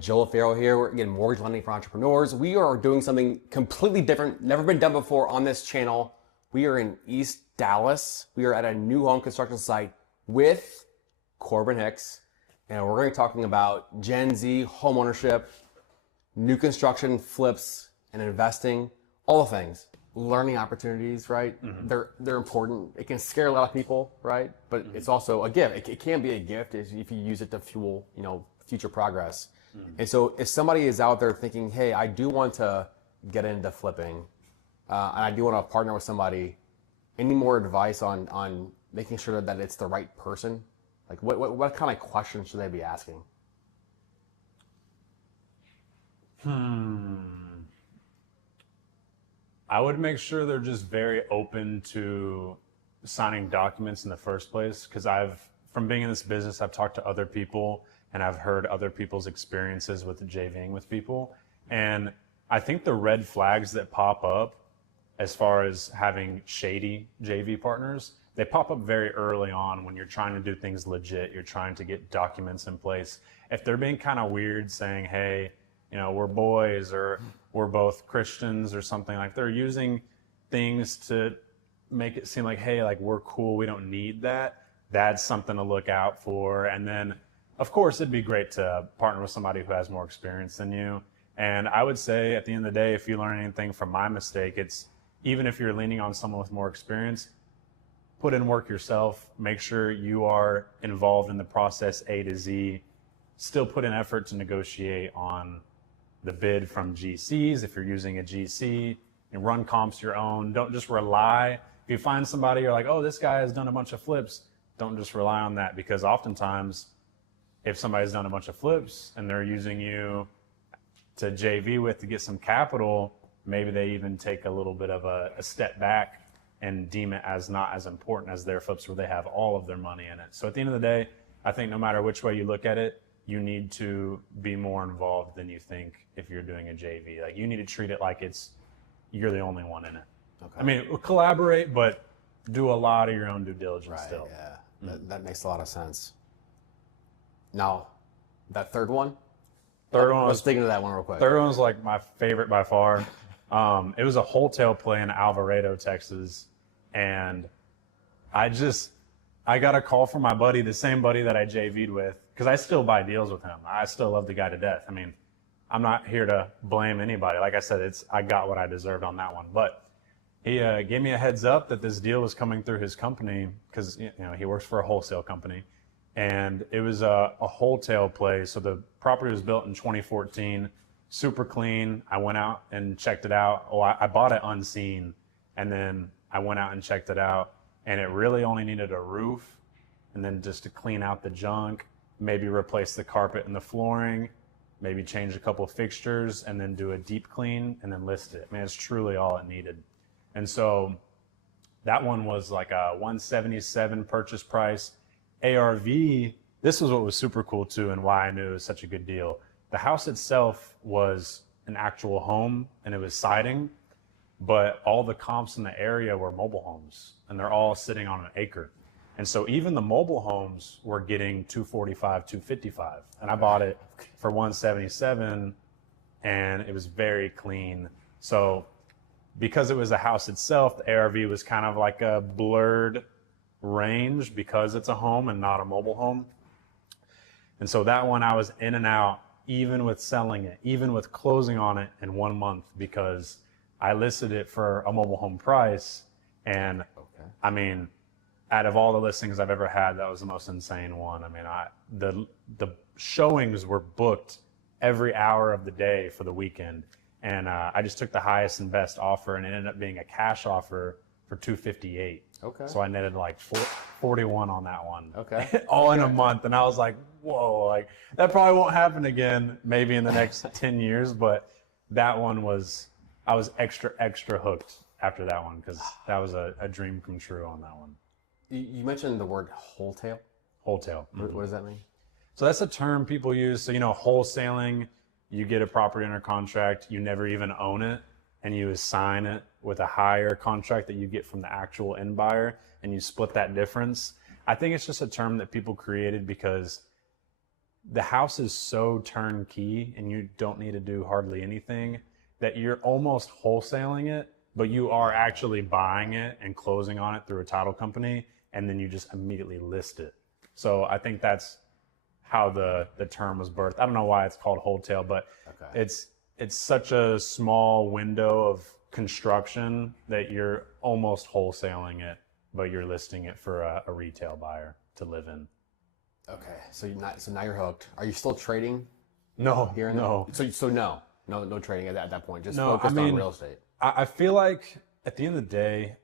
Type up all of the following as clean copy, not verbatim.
Joel Farrell here. We're again mortgage lending for entrepreneurs. We are doing something completely different, never been done before on this channel. We are in East Dallas. We are at a new home construction site with Corbin Hicks, and we're going to be talking about Gen Z homeownership, new construction, flips, and investing, all the things. Learning opportunities, right? Mm-hmm. They're important. It can scare a lot of people, right? But mm-hmm. it's also a gift. It can be a gift if you use it to fuel, future progress. Mm-hmm. And so if somebody is out there thinking, hey, I do want to get into flipping, and I do want to partner with somebody, any more advice on making sure that it's the right person? Like what kind of questions should they be asking? I would make sure they're just very open to signing documents in the first place, because from being in this business, I've talked to other people and I've heard other people's experiences with JVing with people. And I think the red flags that pop up as far as having shady JV partners, they pop up very early on when you're trying to do things legit, you're trying to get documents in place. If they're being kind of weird saying, hey, we're boys, or we're both Christians or something, like they're using things to make it seem like, hey, like we're cool, we don't need that. That's something to look out for. And then, of course, it'd be great to partner with somebody who has more experience than you. And I would say at the end of the day, if you learn anything from my mistake, it's even if you're leaning on someone with more experience, put in work yourself, make sure you are involved in the process A to Z, still put in effort to negotiate on the bid from GCs. If you're using a GC, and run comps your own. Don't just rely. If you find somebody, you're like, oh, this guy has done a bunch of flips, don't just rely on that, because oftentimes if somebody's done a bunch of flips and they're using you to JV with to get some capital, maybe they even take a little bit of a step back and deem it as not as important as their flips where they have all of their money in it. So at the end of the day, I think no matter which way you look at it, you need to be more involved than you think if you're doing a JV. Like, you need to treat it like you're the only one in it. Okay. I mean, collaborate, but do a lot of your own due diligence still. Yeah, that makes a lot of sense. Now, that third one? Let's dig into that one real quick. Third one was like my favorite by far. It was a wholesale play in Alvarado, Texas. And I got a call from my buddy, the same buddy that I JV'd with, because I still buy deals with him. I still love the guy to death. I mean, I'm not here to blame anybody. Like I said, I got what I deserved on that one. But he gave me a heads up that this deal was coming through his company, because he works for a wholesale company. And it was a wholesale play. So the property was built in 2014, super clean. I went out and checked it out. I bought it unseen, and then I went out and checked it out. And it really only needed a roof, and then just to clean out the junk, maybe replace the carpet and the flooring, maybe change a couple of fixtures, and then do a deep clean and then list it. I mean, it's truly all it needed. And so that one was like a 177 purchase price. ARV, this was what was super cool too, and why I knew it was such a good deal. The house itself was an actual home, and it was siding, but all the comps in the area were mobile homes, and they're all sitting on an acre. And so even the mobile homes were getting 245, 255. And I bought it for 177, and it was very clean. So because it was a house itself, the ARV was kind of like a blurred range because it's a home and not a mobile home. And so that one I was in and out, even with selling it, even with closing on it in 1 month, because I listed it for a mobile home price. And I mean, out of all the listings I've ever had, that was the most insane one. I mean, the showings were booked every hour of the day for the weekend. And I just took the highest and best offer, and it ended up being a cash offer for $258. Okay. So I netted like 41 on that one. Okay. All in a month. And I was like, whoa, like that probably won't happen again, maybe in the next 10 years. But that one I was extra hooked after that one, because that was a dream come true on that one. You mentioned the word wholesale. Wholesale. What does that mean? So that's a term people use. So, wholesaling, you get a property under contract, you never even own it, and you assign it with a higher contract that you get from the actual end buyer, and you split that difference. I think it's just a term that people created because the house is so turnkey and you don't need to do hardly anything that you're almost wholesaling it, but you are actually buying it and closing on it through a title company, and then you just immediately list it. So I think that's how the term was birthed. I don't know why it's called wholesale, but it's such a small window of construction that you're almost wholesaling it, but you're listing it for a retail buyer to live in. Okay, so now you're hooked. Are you still trading? No, Here and no. there? So no trading at that point. Just No, focused on real estate. I feel like at the end of the day,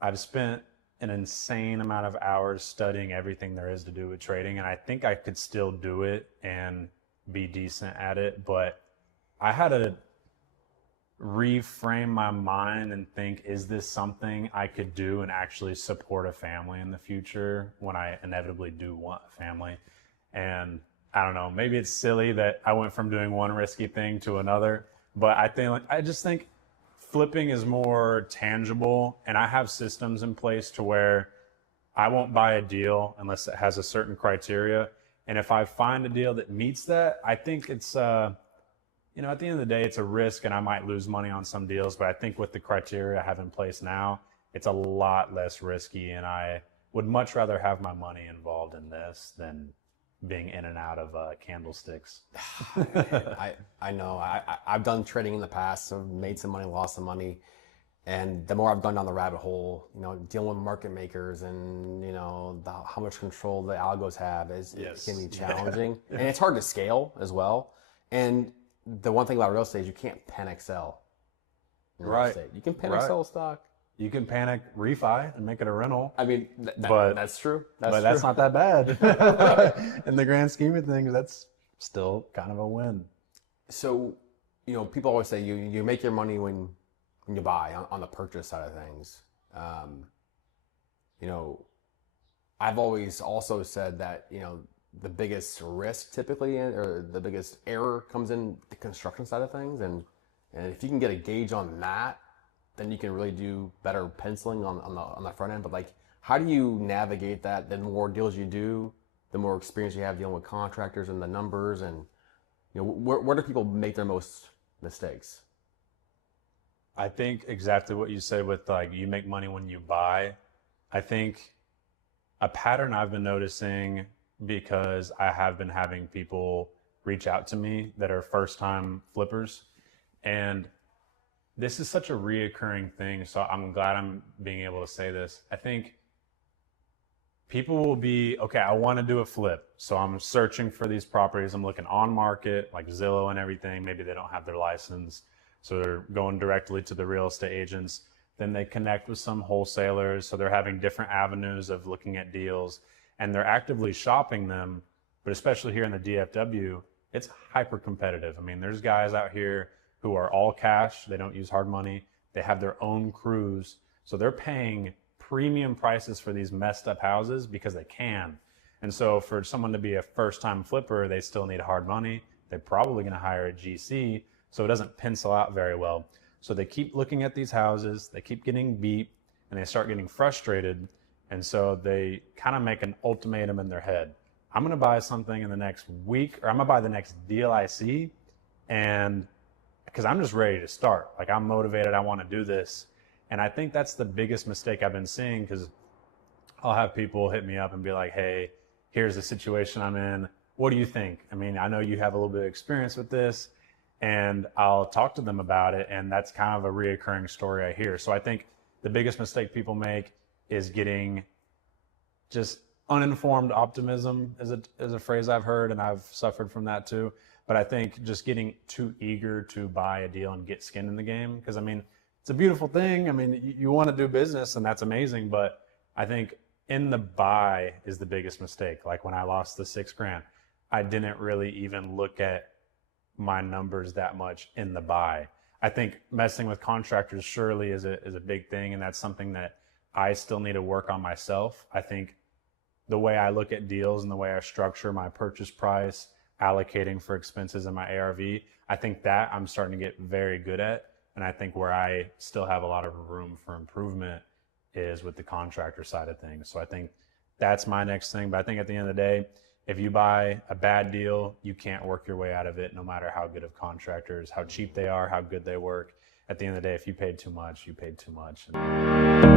I've spent an insane amount of hours studying everything there is to do with trading, and I think I could still do it and be decent at it, but I had to reframe my mind and think, is this something I could do and actually support a family in the future when I inevitably do want a family? And I don't know, maybe it's silly that I went from doing one risky thing to another, but I just think flipping is more tangible, and I have systems in place to where I won't buy a deal unless it has a certain criteria. And if I find a deal that meets that, I think it's, at the end of the day, it's a risk and I might lose money on some deals, but I think with the criteria I have in place now, it's a lot less risky, and I would much rather have my money involved in this than being in and out of candlesticks. I know. I've done trading in the past, so made some money, lost some money. And the more I've gone down the rabbit hole, dealing with market makers and, how much control the algos have it can be challenging. And it's hard to scale as well. And the one thing about real estate is you can't panic sell in real estate. You can panic sell a stock. You can panic refi and make it a rental. I mean, but that's true. That's not that bad. In the grand scheme of things, that's still kind of a win. So, people always say you make your money when you buy on the purchase side of things. I've always also said that, the biggest risk typically, or the biggest error comes in the construction side of things. And if you can get a gauge on that, then you can really do better penciling on the front end. But like, how do you navigate that? The more deals you do, the more experience you have dealing with contractors and the numbers, and where do people make their most mistakes? I think exactly what you said with like, you make money when you buy. I think a pattern I've been noticing, because I have been having people reach out to me that are first time flippers, and this is such a reoccurring thing, so I'm glad I'm being able to say this. I think people will be, okay, I want to do a flip. So I'm searching for these properties. I'm looking on market, like Zillow and everything. Maybe they don't have their license, so they're going directly to the real estate agents. Then they connect with some wholesalers, so they're having different avenues of looking at deals, and they're actively shopping them. But especially here in the DFW, it's hyper competitive. I mean, there's guys out here who are all cash. They don't use hard money. They have their own crews. So they're paying premium prices for these messed up houses because they can. And so for someone to be a first-time flipper, they still need hard money. They're probably going to hire a GC, so it doesn't pencil out very well. So they keep looking at these houses, they keep getting beat, and they start getting frustrated. And so they kind of make an ultimatum in their head. I'm going to buy something in the next week, or I'm going to buy the next deal I see, and because I'm just ready to start. Like, I'm motivated, I want to do this. And I think that's the biggest mistake I've been seeing, because I'll have people hit me up and be like, hey, here's the situation I'm in. What do you think? I mean, I know you have a little bit of experience with this, and I'll talk to them about it. And that's kind of a reoccurring story I hear. So I think the biggest mistake people make is getting just uninformed optimism is a phrase I've heard, and I've suffered from that too. But I think just getting too eager to buy a deal and get skin in the game, because I mean, it's a beautiful thing. I mean, you want to do business, and that's amazing. But I think in the buy is the biggest mistake. Like when I lost the $6,000, I didn't really even look at my numbers that much in the buy. I think messing with contractors surely is a big thing, and that's something that I still need to work on myself. I think the way I look at deals and the way I structure my purchase price, allocating for expenses in my ARV, I think that I'm starting to get very good at. And I think where I still have a lot of room for improvement is with the contractor side of things. So I think that's my next thing. But I think at the end of the day, if you buy a bad deal, you can't work your way out of it, no matter how good of contractors, how cheap they are, how good they work. At the end of the day, if you paid too much, you paid too much.